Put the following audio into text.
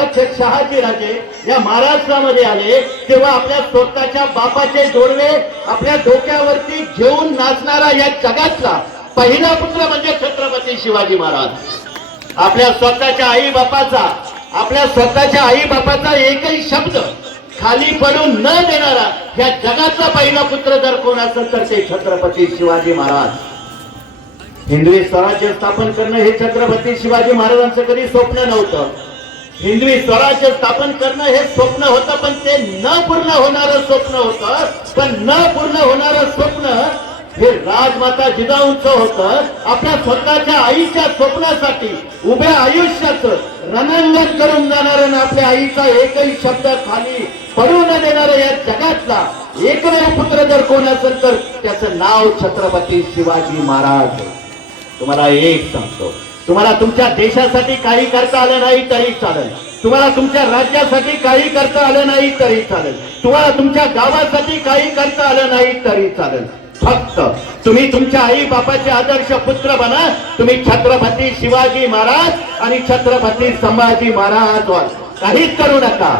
जेव्हा छ- शहाजी राजे या महाराष्ट्रामध्ये आले तेव्हा आपल्या स्वतःच्या बापाचे डोळवे आपल्या डोक्यावरती घेऊन नाचणारा या जगातला पहिला पुत्र म्हणजे छत्रपती शिवाजी महाराज. आपल्या स्वतःच्या आई बापाचा आपल्या स्वतःच्या आई बापाचा एकही शब्द खाली पडून न देणारा या जगाचा पहिला पुत्र जर कोण असेल तर ते छत्रपती शिवाजी महाराज. हिंदवी स्वराज्य स्थापन करणं हे छत्रपती शिवाजी महाराजांचं कधी स्वप्न नव्हतं. हिंदवी स्वराज्य स्थापन करणं हे स्वप्न होतं पण ते न पूर्ण होणारं स्वप्न होतं. पण न पूर्ण होणारं स्वप्न हे राजमाता जिजाऊंच होतं. आपल्या स्वतःच्या आईच्या स्वप्नासाठी उभ्या आयुष्याचं रणांगण करून जाणार आणि आपल्या आईचा एकही शब्द खाली पडू न देणार या जगातला एकमेव पुत्र जर कोण असेल तर त्याचं नाव छत्रपती शिवाजी महाराज. तुम्हाला एक सांगतो. तुम्हाला तुमच्या देशासाठी काही करता आलं नाही तरी चालेल. तुम्हाला तुमच्या राज्यासाठी काही करता आलं नाही तरी चालेल. तुम्हाला तुमच्या गावासाठी काही करता आलं नाही तरी चालेल. फक्त तुम्ही तुमच्या आई बापाचे आदर्श पुत्र बना. तुम्ही छत्रपती शिवाजी महाराज आणि छत्रपती संभाजी महाराज व्हाल. काहीच करू नका.